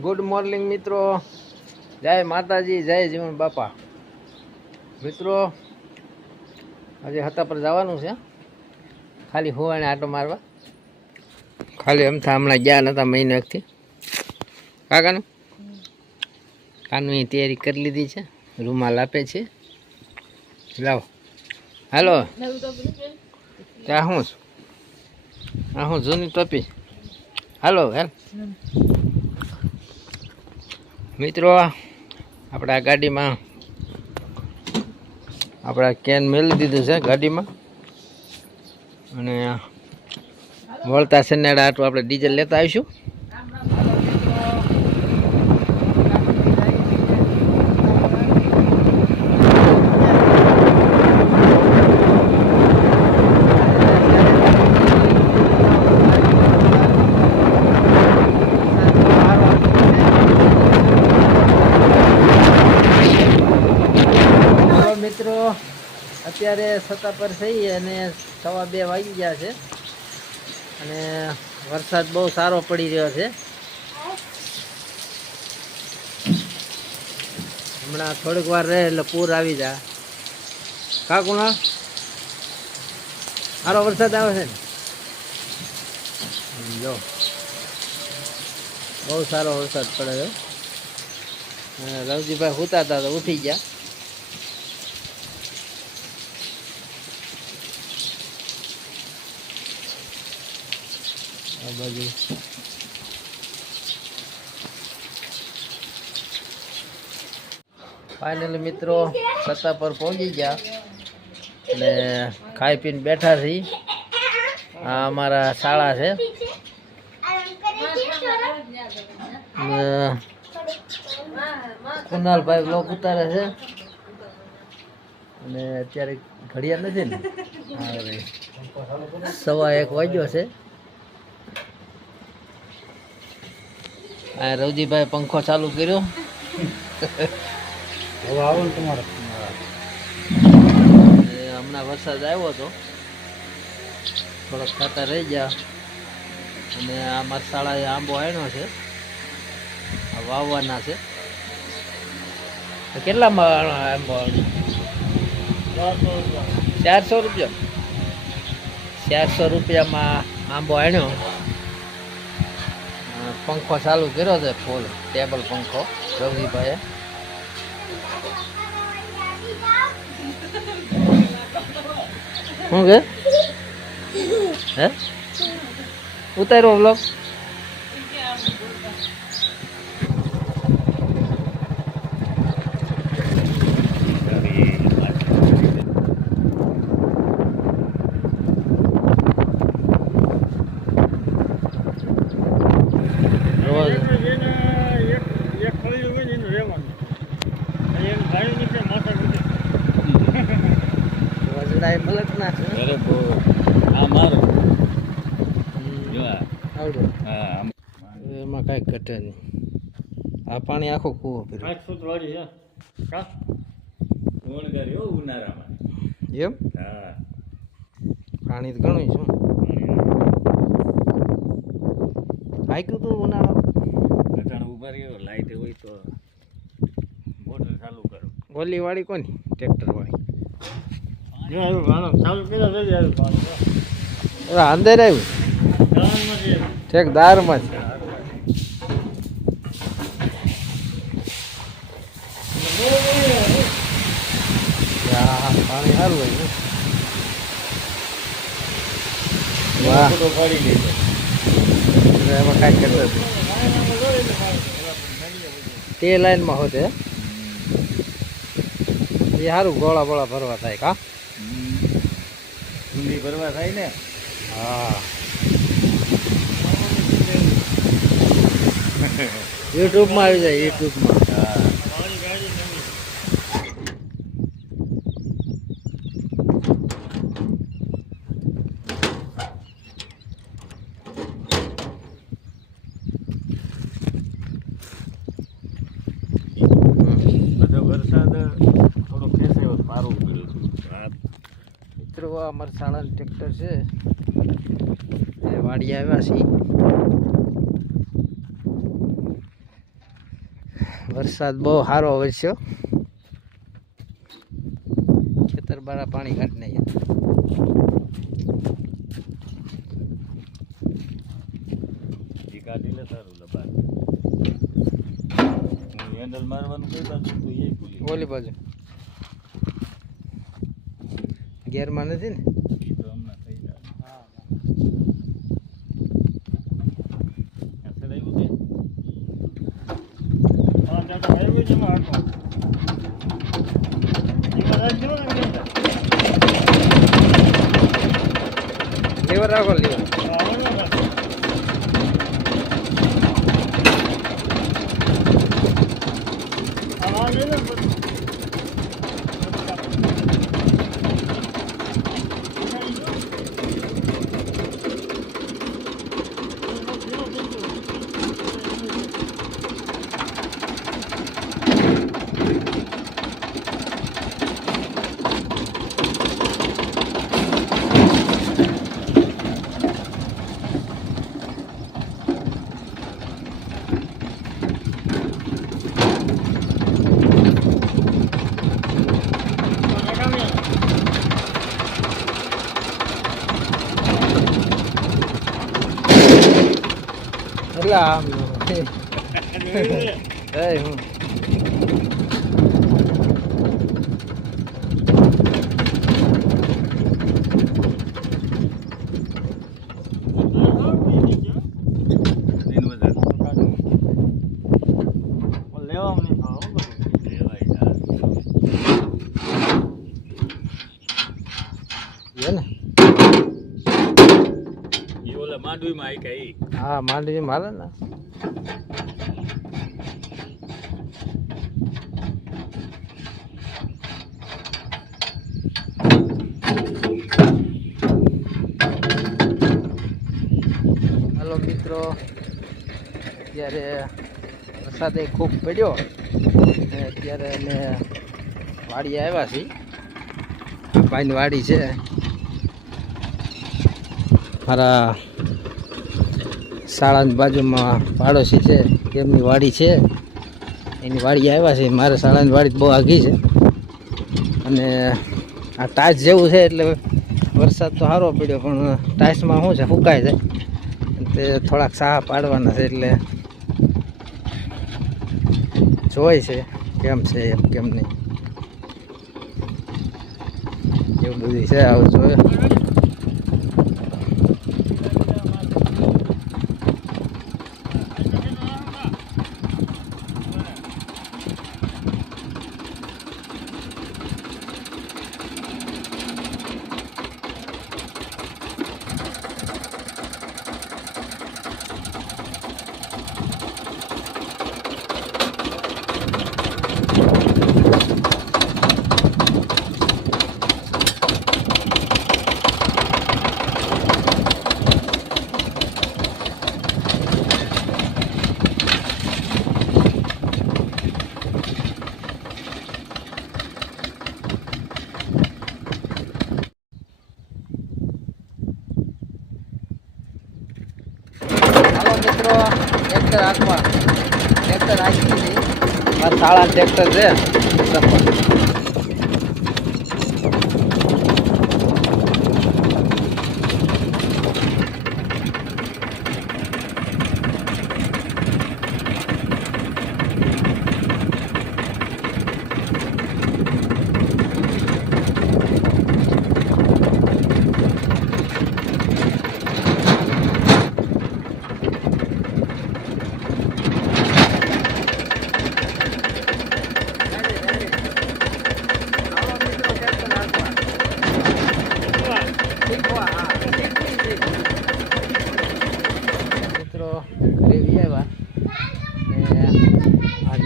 Good morning મિત્રો, જય માતાજી, જય જીવન બાપા. મિત્રો આજે હતા પર જવાનું છે, ખાલી હોવાને આટો મારવા. ખાલી અમથા હમણાં ગયા નતા મહિનો એકથી. કાકાનું કાનની તૈયારી કરી લીધી છે, રૂમાલ આપે છે. લાવો હાલો. ત્યાં હું છું, આ હું જૂની ટોપી. હાલો હેલ મિત્રો, આપણા ગાડીમાં આપણા કેન મેળવી દીધું છે ગાડીમાં, અને વળતા સન્યાડા આટલું આપણે ડીઝલ લેતા આવીશું. મિત્રો અત્યારે છતા પર થઈ અને 2:15 વાગી ગયા છે, અને વરસાદ બહુ સારો પડી રહ્યો છે. હમણાં થોડીક વાર રહે એટલે પૂર આવી જાય. કાકુના સારો વરસાદ આવે છે ને, જો બહુ સારો વરસાદ પડે છે. લવજીભાઈ સૂતા હતા તો ઉઠી ગયા. બાજુ ફાઇનલી મિત્રો છતા પર પહોંચી ગયા, એટલે ખાઈ પીને બેઠા છીએ. આ અમારા શાળા છે, કુનાલભાઈ બ્લોક ઉતારે છે, અને અત્યારે ઘડિયાળ નથી ને, 1:15 વાગ્યો છે. આ રવજીભાઈ પંખો ચાલુ કર્યો. હવે આવો ને તમારે. હમણાં વરસાદ આવ્યો હતો, થોડોક ખાતા રહી ગયા, અને આ મારી શાળાએ આંબો આણ્યો છે, આ વાવવાના છે. કેટલામાં આંબો? 400 રૂપિયા. 400 રૂપિયામાં આંબો આણ્યો. પંખો ચાલુ કર્યો છે, ફૂલ ટેબલ પંખો રવિભાઈએ. શું કે હે ઉતાર્યો બ્લોગ? એમાં કઈ ઘટે નહીં. આ પાણી આખો કૂવો એમ પાણી ઘણું છું. હાઈકું તું ઉનાળા ઉભા રહ્યો, લાઈટ હોય તો મોટર ચાલુ કરો. ગોલી વાળી કોની? ટ્રેક્ટર વાળી. અંદર આવ્યું ઠેક દારમાં છે. પાણી સારું હોય. વાહ, એમાં કાંઈ કરતા તે લાઈનમાં હોતે એ સારું. ગોળા બોળા ભરવા થાય. કા ડુંગળી ભરવા થાય ને? હા, યુટ્યુબમાં આવી જાય. યુટ્યુબમાં હા. વરસાદ થોડો ખેંચાયો, સારું પડ્યું. મિત્રો અમારા શાળાનું ટ્રેક્ટર છે, એ વાડી આવ્યા છીએ. વરસાદ બહુ સારો વરસ્યો. ખેતર બારા પાણી કાઢી નાખ્યા. ઓલી બાજુ ગેરમાં નથી ને. લીવર રાખો લીવર. આમ હું માંડવીમાં આવી કઈ. હા માંડવી મારે ને. હાલો મિત્રો, અત્યારે વરસાદ ખૂબ પડ્યો અને અત્યારે અમે વાડી આવ્યા છીએ. ભાઈની વાડી છે, મારા શાળાની બાજુમાં પાડોશી છે તેમની વાડી છે, એની વાડી આવ્યા છે. મારે શાળાની વાડી બહુ આઘી છે અને આ ટાઈસ જેવું છે એટલે વરસાદ તો સારો પડ્યો પણ ટાઈસમાં શું છે સુકાઈ જાય તે થોડાક સાહ પાડવાના છે એટલે જોઈ છે કેમ છે એમ કેમ નહીં એવું બધું છે. આવું જોઈએ. મિત્રો ટ્રેક્ટર હાંકવા ટ્રેક્ટર હાંકી દીધી. મારા શાળા ટ્રેક્ટર છે.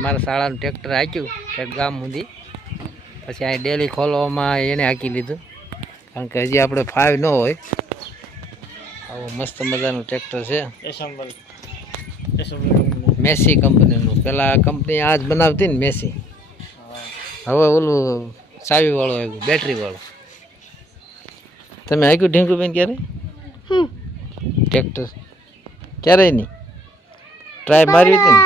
મારા શાળાનું ટ્રેક્ટર હાંક્યું એક ગામ સુધી, પછી અહીં ડેલી ખોલવામાં એને હાંકી લીધું કારણ કે હજી આપણે ફાવ ન હોય. આવું મસ્ત મજાનું ટ્રેક્ટર છે મેસી કંપનીનું. પહેલાં કંપની આ જ બનાવતી ને મેસી, હવે ઓલું ચાવીવાળું આવ્યું બેટરીવાળું. તમે હાંક્યું ઢીંકુબેન ક્યારે ટ્રેક્ટર? ક્યારેય નહીં ટ્રાય મારી હતી ને?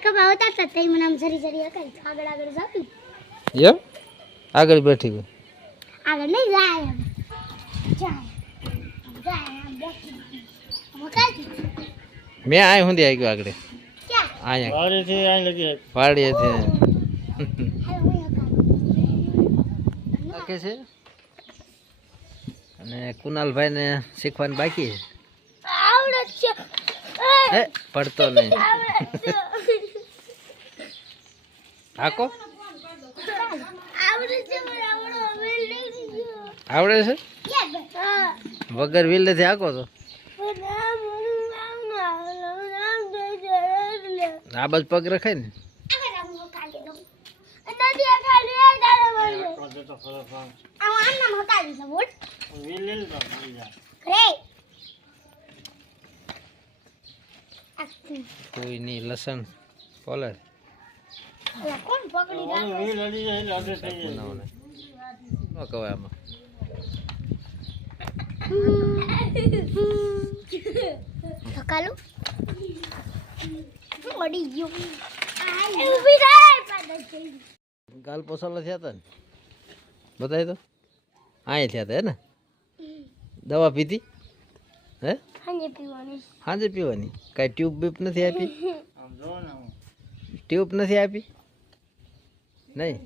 કબા આવતા હતા તે મને આમ જરી જરી અકાઈ આગળ આગળ જાતું એમ આગળ બેઠી ગઈ આગળ નહીં જાય જાય આમ બેઠી મકાઈ મેં આય સુધી આવી ગયો આગળ ક્યાં અહીંયા વાડીથી અહીં લગી વાડીએથી હાલો હું બાકી છે અને કુનાલભાઈને શીખવાનું બાકી છે આવડે છે હે પડતો નહીં હાકો આવડે છે પણ આવડો હવે લઈ ગયો આવડે છે હા વગર વ્હીલથી હાકો તો આ બાજુ પગ રખાય ને કોઈ નહીં લસણ કોલર બનાવવાના ન કહેવાય આમાં ગાલ પોસાલા થયા હતા ને બતાવી તો અહીંયા થયા હતા હે ને દવા પીધી હે સાંજે પીવાની કાંઈ ટ્યુબ બીપ નથી આપી ટ્યુબ નથી આપી નહીં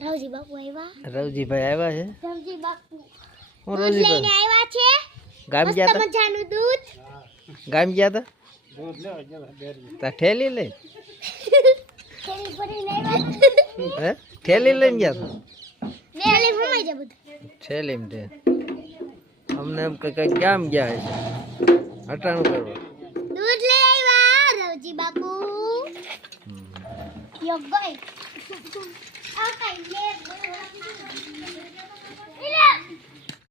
રવજી બાપુ આવ્યા રવજીભાઈ આવ્યા છે રવજી બાપુ હું દૂધ લઈને રવજીભાઈ આવ્યા છે ગામ ગયા મસ્ત હતા મજાનું દૂધ ગામ ગયા હતા તા ઠેલી લઈ થેલી ભરીને આવ્યા હે ઠેલી લઈને ગયા હતા થેલી ભમાઈ જાય બધું ઠેલી તે અમને એમ કે કંઈક ગામ ગયા છે હટાણું કરવા દૂધ લઈ આવ્યા રવજી બાપુ યો ગઈ આ કઈ લે